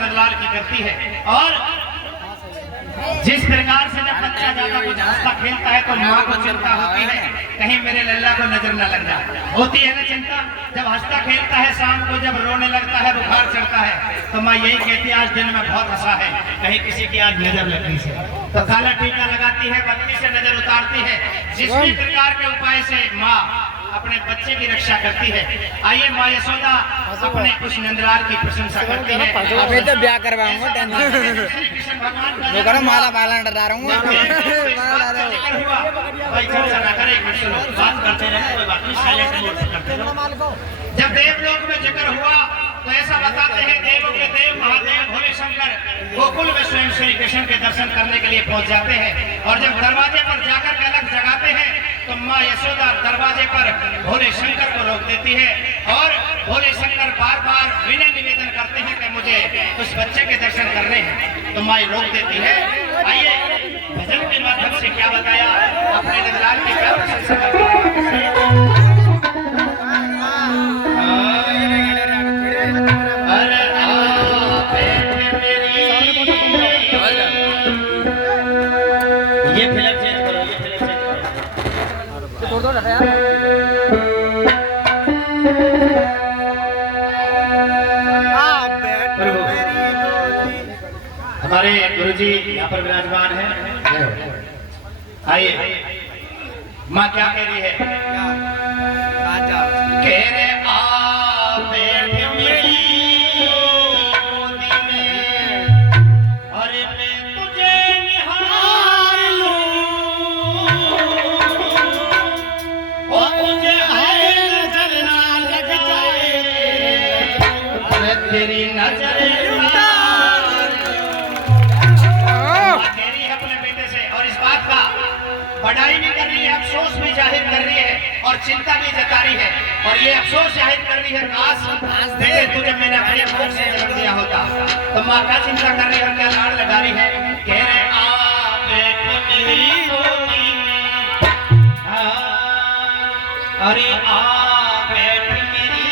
नंदलाल की करती है। और जिस प्रकार से जब बच्चा ज्यादा कुछ हंसता खेलता है तो माँ को चिंता होती है कहीं मेरे लल्ला को नजर न लग जाए, होती है ना चिंता। जब हंसता खेलता है शाम को जब रोने लगता है बुखार चढ़ता है तो माँ यही कहती है आज दिन में बहुत हंसा है कहीं किसी की आज नजर लगने से, तो काला टीका लगाती है, बत्ती से नजर उतारती है। जिस भी प्रकार के उपाय से माँ अपने बच्चे की रक्षा करती है। आइए माँ यशोदा अपने उस नंदलाल की प्रशंसा करती है। अभी तो ब्याह करवाऊंगा, कृष्ण भगवान करो माला पालन डरा रहा हूँ। बात करते रहे, कोई बात नहीं, साइलेंट मोड करते रहो। जब देवलोक में जिक्र हुआ तो ऐसा बताते हैं देवों के देव महादेव भोले शंकर गोकुल में स्वयं श्री कृष्ण के दर्शन करने के लिए पहुंच जाते हैं। और जब दरवाजे पर जाकर के अलग जगाते हैं तो माँ यशोदा दरवाजे पर भोले शंकर को रोक देती है और भोले शंकर बार बार विनय निवेदन करते हैं कि मुझे उस बच्चे के दर्शन करने हैं, तो माँ रोक देती है। आइए भजन के माध्यम से क्या बताया अपने नंदलाल की क्या प्रशंसा करते हैं। हमारे गुरुजी यहाँ पर विराजमान है। आइए माँ क्या कह रही है, कह रहे आ बैठ मेरी गोदी में, अरे मैं तुझे निहार लूं, ओ तुझे है नजर ना लग जाए, अरे तेरी नजर बड़ाई भी कर रही है, अफसोस भी जाहिर कर रही है और चिंता भी जता रही है। और ये अफसोस जाहिर कर रही है काश बेटे तुझे मैंने अपने मुख से जन्म दिया होता, तो माँ का चिंता कर रही है और क्या लाड़ लगा रही है, कह रहे आ बैठ मेरी गोदी में, अरे आ बैठ मेरी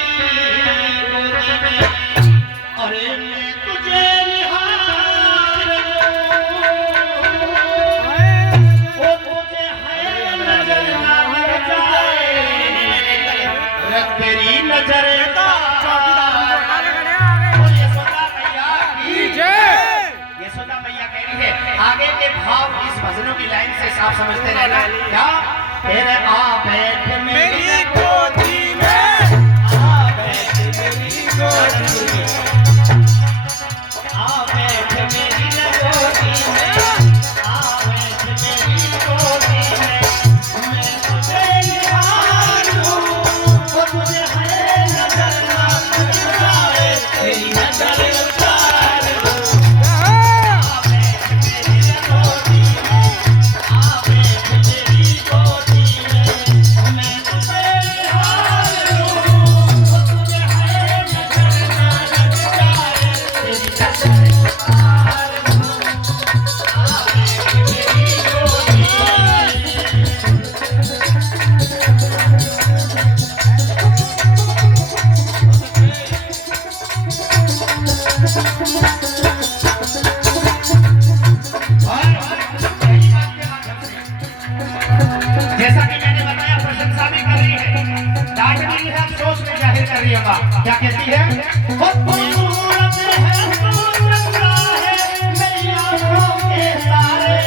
गोदी में, अरे मैं तुझे तेरी नजर यशोदा मैया कह रही है। आगे के भाव इस भजनों की लाइन से साफ समझते रहना। क्या तेरे आ बैठ मेरी गोदी में, आ बैठ मेरी गोदी में, आ बैठ मेरी गोदी में, आ बैठ मेरी गोदी में, मैं तुझे निहार लूं, ओ तुझे है नजर ना लग जाए, तेरी नजर उतार लूं, आ बैठ मेरी गोदी में, आ बैठ मेरी गोदी में, मैं तुझे निहार लूं, ओ तुझे है नजर ना लग जाए, तेरी नजर उतार लूं, आ बैठ मेरी गोदी जैसा कि मैंने बताया प्रशंसा भी कर रही है, डांट भी है, अफसोस भी जाहिर कर रही है। माँ क्या कहती है, खूबसूरत है तू चंदा है मेरी आंखों के तारे,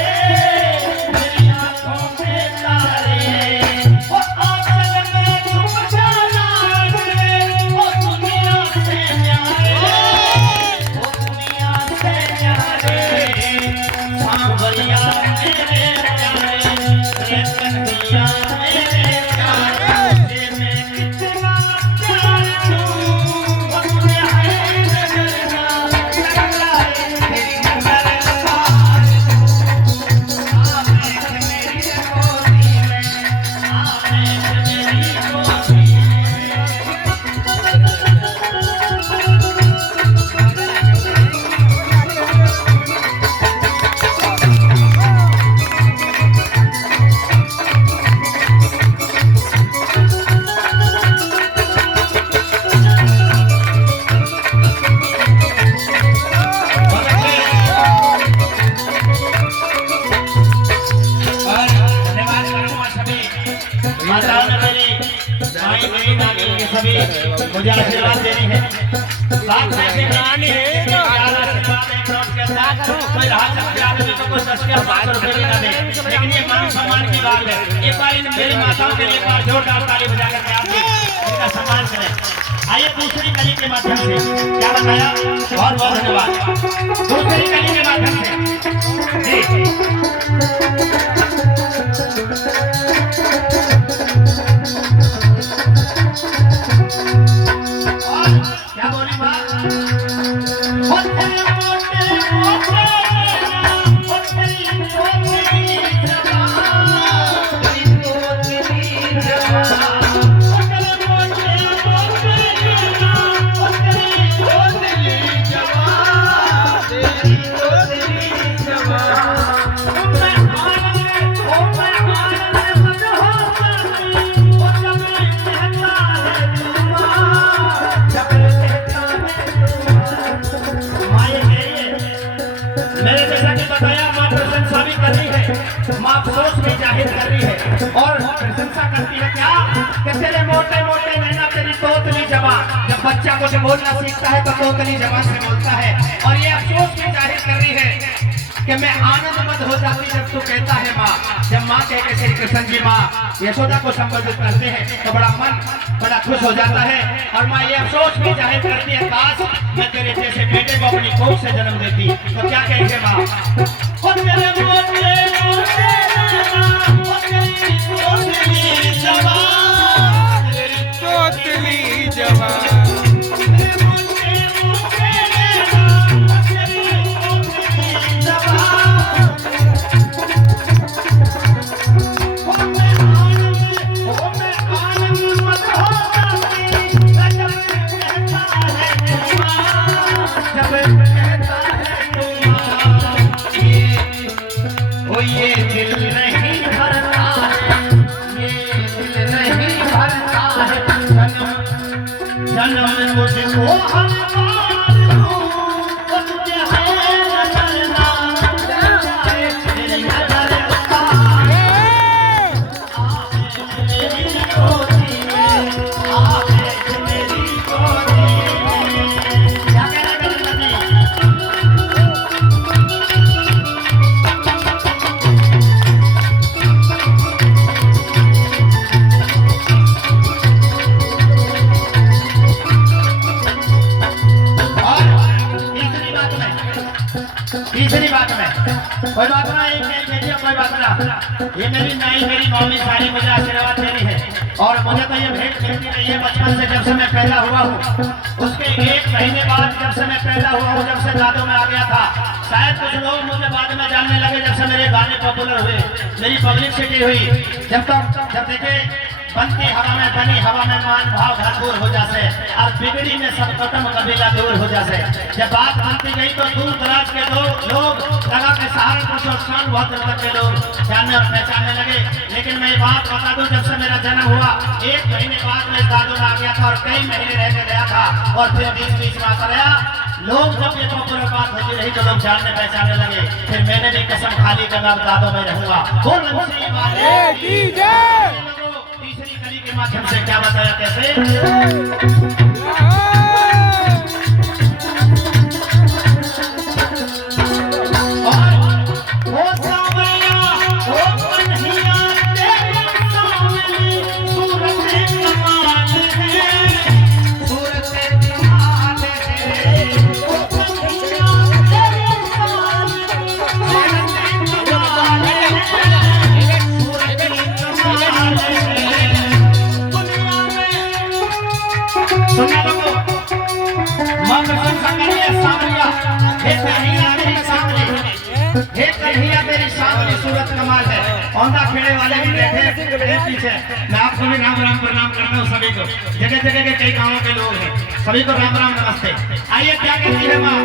मेरी आंखों के तारे, ओ आंचल में छुप जाना रे, ओ दुनिया से न्यारे, ओ दुनिया से न्यारे, सांवरिया मेरे प्यारे, कन्हैया मेरे प्यारे, मैं कितना प्यार दूं, ओ तुझे है मुझे आशीर्वाद देनी है। साथ में निगरानी है प्यार आशीर्वाद एक रौन के साथ कोई राह चलते आगे तो कोई 10 के 5 रुपए भी ना दे, लेकिन ये मान सम्मान की बात है। एक बार इन मेरी माताओं के लिए एक बार जोरदार ताली बजा करके आप इनका सम्मान करें। आइए दूसरी कली के माध्यम से क्या बताया, बहुत बहुत धन्यवाद। दूसरी कली के माध्यम से जी क्या बोली बात, मैंने जैसा कि बताया माँ प्रशंसा भी कर रही है, माँ अफसोस भी जाहिर कर रही है और प्रशंसा करती है क्या कि तेरे मोटे मोटे नैना तेरी तोतली जबान, जब बच्चा कुछ बोलना सीखता है तो तोतली जबान से बोलता है। और ये अफसोस भी जाहिर कर रही है कि मैं आनंदमंद हो जाती जब तू कहता है माँ। जब माँ कह के श्री कृष्ण जी माँ यशोदा को संबोधित करते हैं तो बड़ा मन बड़ा खुश हो जाता है। और माँ ये अफसोस भी जाहिर करती है काश मैं तेरे जैसे बेटे को अपनी कोख से जन्म देती। तो क्या कहेंगे माँ, ये दिल नहीं भरता है, ये दिल नहीं भरता है, जन्म मुझको हर बार दूं, वो तुझे है नजरना, तेरी नजर का मेरी गोदी में, मेरी गोदी में। क्या कहना मेरे पति, तीसरी बात में कोई बात ना, एक नहीं बेटियों कोई बात ना, ये मेरी नाई मेरी मम्मी सारी मुझे आशीर्वाद देनी है। और मुझे तो ये भेंट मिलती रही है बचपन से, जब से मैं पैदा हुआ हूँ। उसके 1 महीने बाद जब से मैं पैदा हुआ हूँ, जब से दादों में आ गया था, शायद कुछ लोग मुझे बाद में जानने लगे जब से मेरे गाने पॉपुलर हुए, मेरी पब्लिसिटी हुई। जब देखे बनती हवा में बनी हवा में मान भाव घर दूर हो जाते और बिगड़ी में सब खत्म कबीला दूर हो जाते। जब बात बनती गई तो दूर दराज के लोग लगा के सहारनपुर और सोनभद्र तक के लोग जानने और पहचानने लगे। लेकिन मैं बात बता दूं, जब से मेरा जन्म हुआ 1 महीने बाद में दादू में आ गया था और कई महीने रह के गया था और फिर बीच में आता रहा। लोग जब ये पॉपुलर बात होती रही तो लोग जानने पहचानने लगे। फिर मैंने भी कसम खाली करना दादों में रहूंगा। तीसरी कली के माध्यम से क्या बताया कैसे, सूरत कमाल है। औंधा खेड़े वाले भी बैठे पीछे। मैं आपको भी राम राम प्रणाम करता हूँ सभी को, जगह जगह के कई गांवों के लोग हैं, सभी को राम राम नमस्ते। आइए क्या कहती है माँ,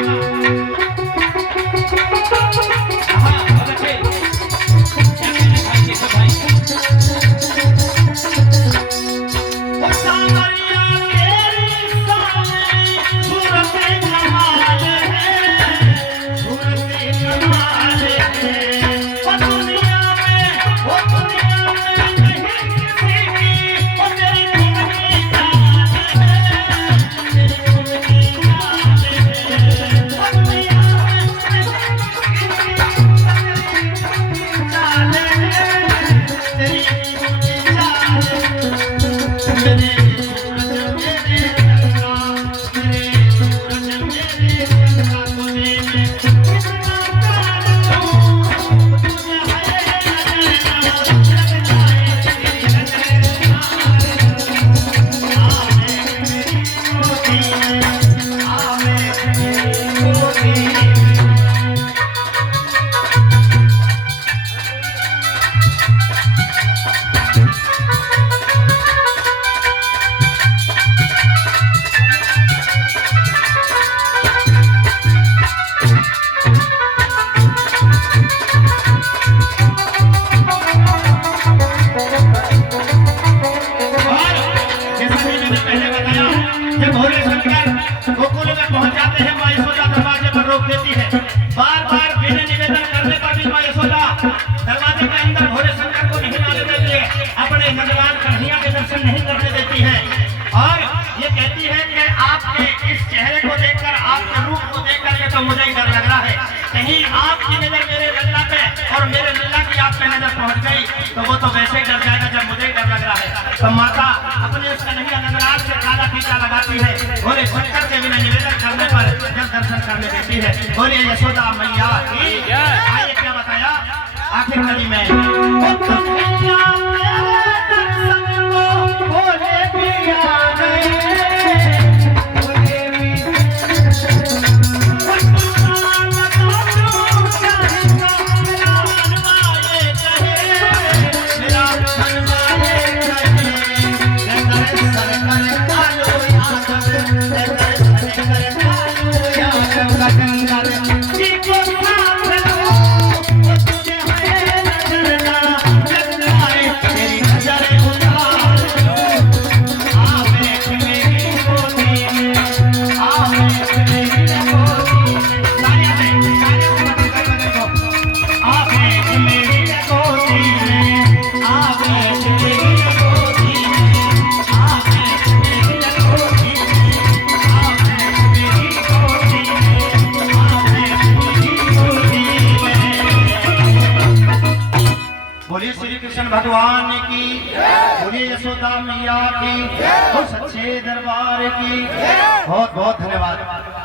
रोक देती है। बार बार बिना निवेदन करने पर भी मां यशोदा दरवाजे के अंदर भोले शंकर को नहीं आने देती है, अपने नंदलाल कन्हैया के दर्शन नहीं करने देती है और ये कहती है कि आपके इस चेहरे को देखकर, आपके रूप को देखकर के तो मुझे ही डर लग रहा है, कहीं आपकी नजर मेरे लल्ला पे और मेरे लल्ला की आप पे नजर पहुंच गई तो वो तो वैसे ही डर जाएगा जब मुझे ही डर लग रहा है। तो माता अपने उस कन्हैया नंदलाल से काला टीका लगाती है, भोले शंकर के बिना निवेदन करने पर जब दर्शन करने देती है। बोलिए यशोदा मैया की आइए क्या बताया आखिर कड़ी में भोले पिया भगवान की, बोलिए यशोदा मैया की, उस सच्चे दरबार की बहुत बहुत धन्यवाद।